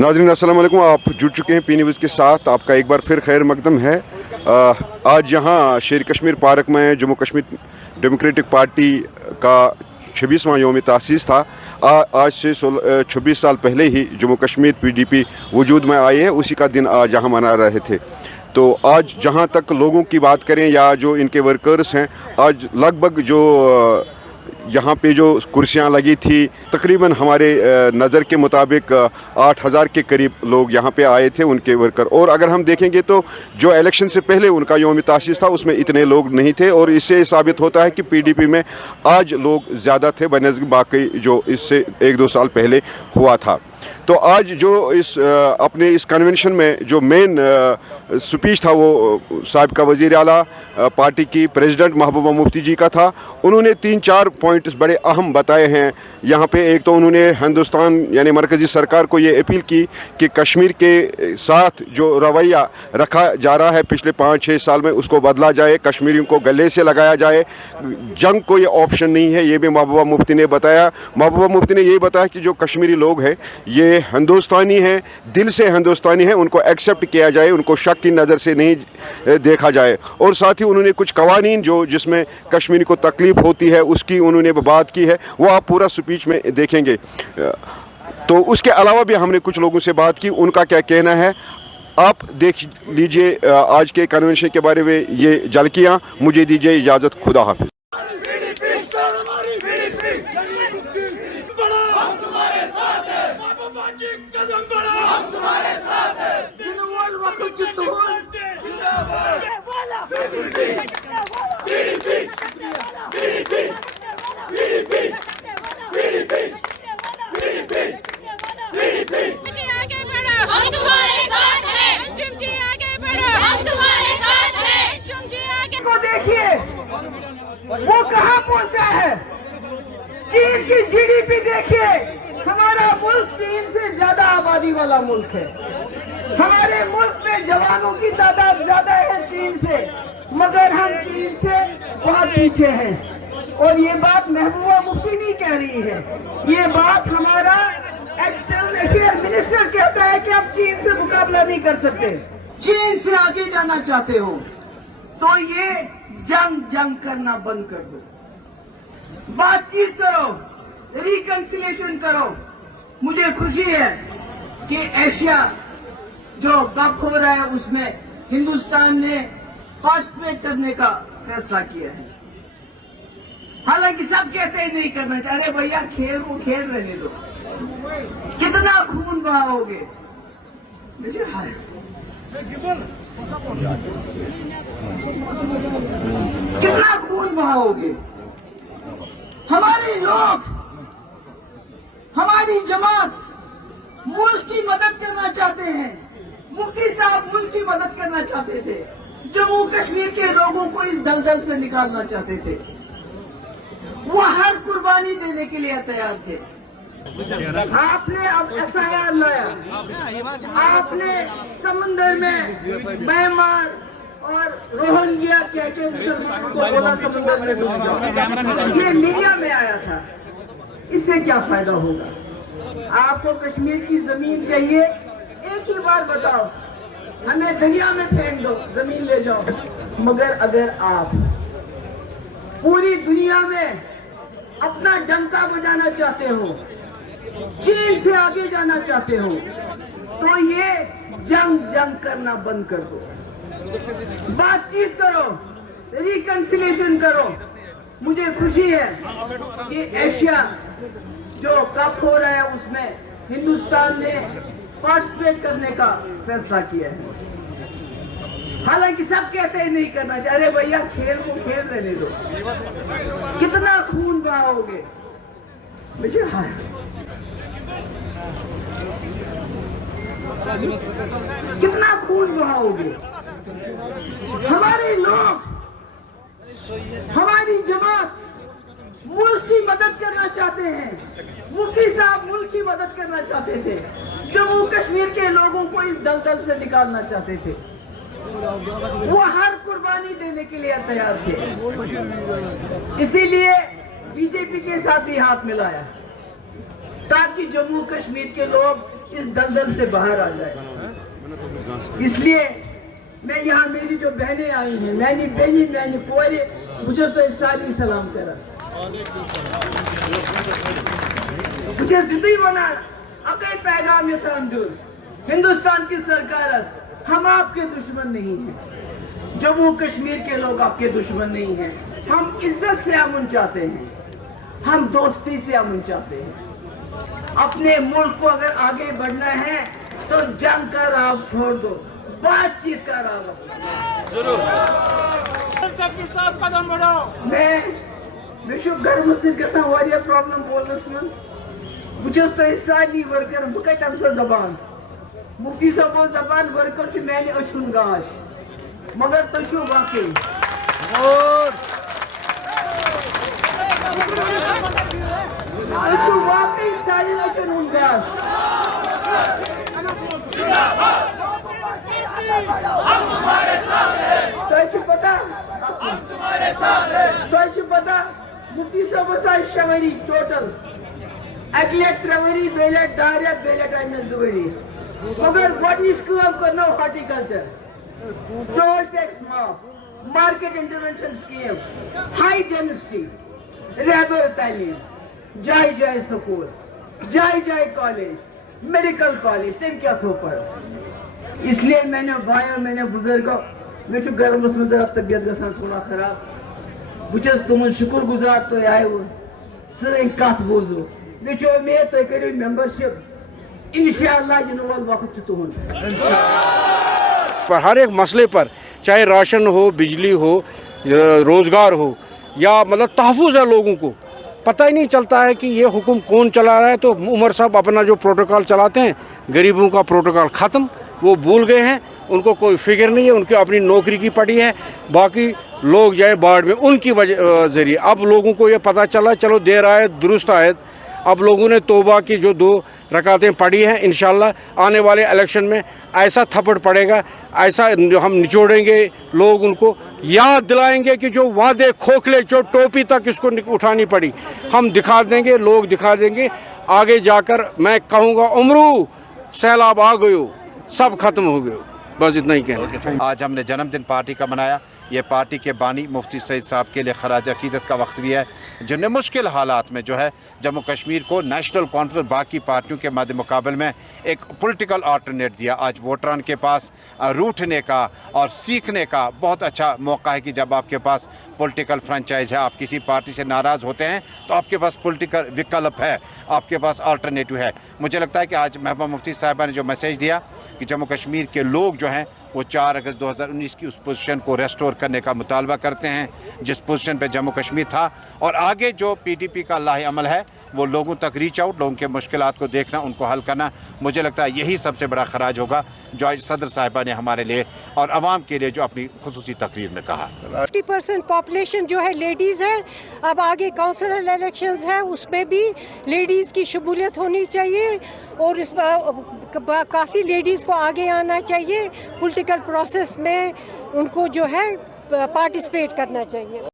नाज़रीन अस्सलाम वालेकुम। आप जुड़ चुके हैं पी न्यूज़ के साथ। आपका एक बार फिर खैर मकदम है। आज यहाँ शेर कश्मीर पार्क में जम्मू कश्मीर डेमोक्रेटिक पार्टी का 26वां योम तासीस था। आज से 26 साल पहले ही जम्मू कश्मीर PDP वजूद में आई है, उसी का दिन आज यहाँ मना रहे थे। तो आज जहाँ तक लोगों की बात करें या जो इनके वर्कर्स हैं, आज लगभग जो यहाँ पे जो कुर्सियाँ लगी थी, तकरीबन हमारे नज़र के मुताबिक 8,000 के करीब लोग यहाँ पे आए थे, उनके वर्कर। और अगर हम देखेंगे तो जो इलेक्शन से पहले उनका योम तासीस था उसमें इतने लोग नहीं थे, और इससे साबित होता है कि PDP में आज लोग ज़्यादा थे बनस्बत बाकी जो इससे 1-2 साल पहले हुआ था। तो आज जो इस अपने इस कन्वेंशन में जो मेन स्पीच था वो साबिक़ा वज़ीर आला पार्टी की प्रेसिडेंट महबूबा मुफ्ती जी का था। उन्होंने 3-4 पॉइंट्स बड़े अहम बताए हैं यहाँ पे। एक तो उन्होंने हिंदुस्तान यानी मरकज़ी सरकार को ये अपील की कि कश्मीर के साथ जो रवैया रखा जा रहा है पिछले 5-6 साल में उसको बदला जाए, कश्मीरियों को गले से लगाया जाए, जंग कोई ऑप्शन नहीं है, ये भी महबूबा मुफ्ती ने बताया। महबूबा मुफ्ती ने ये बताया कि जो कश्मीरी लोग हैं ये हिंदुस्तानी हैं, दिल से हिंदुस्तानी हैं, उनको एक्सेप्ट किया जाए, उनको शक की नज़र से नहीं देखा जाए। और साथ ही उन्होंने कुछ कवानीन जो जिसमें कश्मीरी को तकलीफ़ होती है उसकी उन्होंने बात की है, वो आप पूरा स्पीच में देखेंगे। तो उसके अलावा भी हमने कुछ लोगों से बात की, उनका क्या कहना है आप देख लीजिए आज के कन्वेंशन के बारे में ये झलकियाँ। मुझे दीजिए इजाज़त, खुदा हाफिज़। वो कहाँ पहुंचा है। चीन की GDP देखिए, हमारा मुल्क चीन से ज्यादा आबादी वाला मुल्क है। हमारे मुल्क में जवानों की तादाद ज्यादा है चीन से, मगर हम चीन से बहुत पीछे हैं। और ये बात महबूबा मुफ्ती नहीं कह रही है, ये बात हमारा एक्सटर्नल अफेयर मिनिस्टर कहता है कि आप चीन से मुकाबला नहीं कर सकते। चीन से आगे जाना चाहते हो तो ये जंग करना बंद कर दो, बातचीत करो, रिकंसिलेशन करो। मुझे खुशी है कि एशिया जो कप हो रहा है उसमें हिंदुस्तान ने पार्टिसिपेट करने का फैसला किया है। हालांकि सब कहते हैं नहीं करना चाह रहे, भैया खेल को खेल रहने दो। कितना खून बहाओगे, कितना खून बहाओगे। हमारे लोग, हमारी जमात मुल्क की मदद करना चाहते हैं। मुफ्ती साहब मुल्क की मदद करना चाहते थे, जम्मू कश्मीर के लोगों को इस दलदल से निकालना चाहते थे। वो हर कुर्बानी देने के लिए तैयार थे। आपने अब SIR लाया, आपने समंदर में म्यांमार और रोहिंग्या क्या मुसलमानों को बोला समंदर में डूब जाओ, ये मीडिया में आया था। इससे क्या फायदा होगा। आपको कश्मीर की जमीन चाहिए, एक ही बार बताओ, हमें दरिया में फेंक दो, जमीन ले जाओ। मगर अगर आप पूरी दुनिया में अपना डंका बजाना चाहते हो, चीन से आगे जाना चाहते हो, तो ये जंग करना बंद कर दो, बातचीत करो, रिकंसिलेशन करो। मुझे खुशी है कि एशिया जो कप हो रहा है उसमें हिंदुस्तान ने पार्टिसिपेट करने का फैसला किया है। हालांकि सब कहते हैं नहीं करना चाह रहे, भैया खेल को खेल रहने दो। कितना खून बहाओगे, कितना खून बहाओगे। हमारे लोग, हमारी जमात मुल्क की मदद करना चाहते हैं। मुफ्ती साहब मुल्क की मदद करना चाहते थे, जम्मू कश्मीर के लोगों को इस दलदल से निकालना चाहते थे। वो हर कुर्बानी देने के लिए तैयार थे। इसीलिए बीजेपी के साथ भी हाथ मिलाया ताकि जम्मू कश्मीर के लोग اس دلدل سے باہر آ جائے. اس لیے میں یہاں میری جو بہنیں آئی ہیں میں نے کورے مجھے تو ساری سلام کرا مجھے یتھی ونان اکے پیغام یسان دیُن ہندوستان کی سرکار ہم آپ کے دشمن نہیں ہیں, جموں کشمیر کے لوگ آپ کے دشمن نہیں ہیں. ہم عزت سے امن چاہتے ہیں, ہم دوستی سے امن چاہتے ہیں. اپنے ملک کو اگر آگے بڑھنا ہے تو جنگ کا راہ چھوڑ دو, بات چیت کا راہ ضرور قدم بڑھاؤ. میں گرم سۭتۍ گژھان واریاہ پرابلم بولنس منٛز. بہٕ چھُس تۄہہِ سارنٕے ورکرن بہٕ کتہِ انہٕ سۄ زبان. مفتی صٲب اوس دپان ورکر چھُ میانہِ أچھُن گاش, مگر تُہۍ چھِو واقعی تُہۍ چھِو واقعی سانٮ۪ن أچھن ہُنٛد گاش. تۄہہِ چھُ پتہ مفتی صٲبس آیہِ 6 ؤری ٹوٹل, اکہِ لٹہِ 3 ؤری بیٚیہِ لٹہِ 2 رٮ۪تھ بیٚیہِ لٹہِ آیہِ مےٚ 2 ؤری. مگر گۄڈنِچ کٲم کٔرنو ہارٹیکلچر, ٹول ٹیکس معاف, market intervention scheme, high density, رہبر تعلیٖم, جایہِ جایہِ سکوٗل, جایہِ جایہِ کالیج, میڈیکل کالیج, تٔمۍ کیٛاہ تھوٚو پَرٕ. اس لیے میٛانیو بایو میٛانیو بُزرگو مےٚ چھُ گرمس منٛز ذرا طبیعت گژھان تھوڑا خراب. بہٕ چھُس تُہُنٛد شُکر گُزار تُہۍ آیوٕ سٲنۍ کتھ بوٗزوٕ. مےٚ چھُ اُمید تُہۍ کٔرِو ممبرشِپ, انشاءاللہ یِنہٕ وول وقت چھُ تُہُنٛد. پر ہر ایک مسئلے پر, چاہے راشن ہو, بجلی ہو, روزگار ہو, یا مطلب تحفظ ہے لوگوں کو, پتہ ہی نہیں چلتا ہے کہ یہ حکم کون چلا رہا ہے. تو عمر صاحب اپنا جو پروٹوکال چلاتے ہیں, غریبوں کا پروٹوکال ختم, وہ بھول گئے ہیں, ان کو کوئی فکر نہیں ہے, ان کی اپنی نوکری کی پڑی ہے, باقی لوگ جائے باڑ میں ان کی وجہ ذریعے. اب لوگوں کو یہ پتہ چلا چلو دیر آئے درست آئے. اب لوگوں نے توبہ کی جو 2 رکعتیں پڑھی ہیں, انشاءاللہ آنے والے الیکشن میں ایسا تھپڑ پڑے گا, ایسا ہم نچوڑیں گے, لوگ ان کو یاد دلائیں گے کہ جو وعدے کھوکھلے, جو ٹوپی تک اس کو اٹھانی پڑی, ہم دکھا دیں گے, لوگ دکھا دیں گے. آگے جا کر میں کہوں گا عمرو سیلاب آ گئے, سب ختم ہو گئے. بس اتنا ہی کہنا ہے. آج ہم نے جنم دن پارٹی کا منایا. یہ پارٹی کے بانی مفتی سعید صاحب کے لیے خراج عقیدت کا وقت بھی ہے, جنہوں نے مشکل حالات میں جو ہے جموں کشمیر کو نیشنل کانفرنس باقی پارٹیوں کے مد مقابل میں ایک پولیٹیکل آلٹرنیٹ دیا. آج ووٹران کے پاس روٹنے کا اور سیکھنے کا بہت اچھا موقع ہے کہ جب آپ کے پاس پولیٹیکل فرنچائز ہے, آپ کسی پارٹی سے ناراض ہوتے ہیں تو آپ کے پاس پولیٹیکل وکلپ ہے, آپ کے پاس آلٹرنیٹو ہے. مجھے لگتا ہے کہ آج محبوبہ مفتی صاحبہ نے جو میسیج دیا کہ جموں کشمیر کے لوگ جو ہیں وہ 4 اگست 2019 کی اس پوزیشن کو ریسٹور کرنے کا مطالبہ کرتے ہیں جس پوزیشن پہ جموں کشمیر تھا, اور آگے جو PDP کا لاہ عمل ہے وہ لوگوں تک ریچ آؤٹ, لوگوں کے مشکلات کو دیکھنا, ان کو حل کرنا. مجھے لگتا ہے یہی سب سے بڑا خراج ہوگا جو آج صدر صاحبہ نے ہمارے لیے اور عوام کے لیے جو اپنی خصوصی تقریر میں کہا. 50% پاپولیشن جو ہے لیڈیز ہے. اب آگے کونسلر الیکشنز ہے, اس میں بھی لیڈیز کی شمولیت ہونی چاہیے, اور اس کافی لیڈیز کو آگے آنا چاہیے. پولیٹیکل پروسیس میں ان کو جو ہے پارٹیسپیٹ کرنا چاہیے.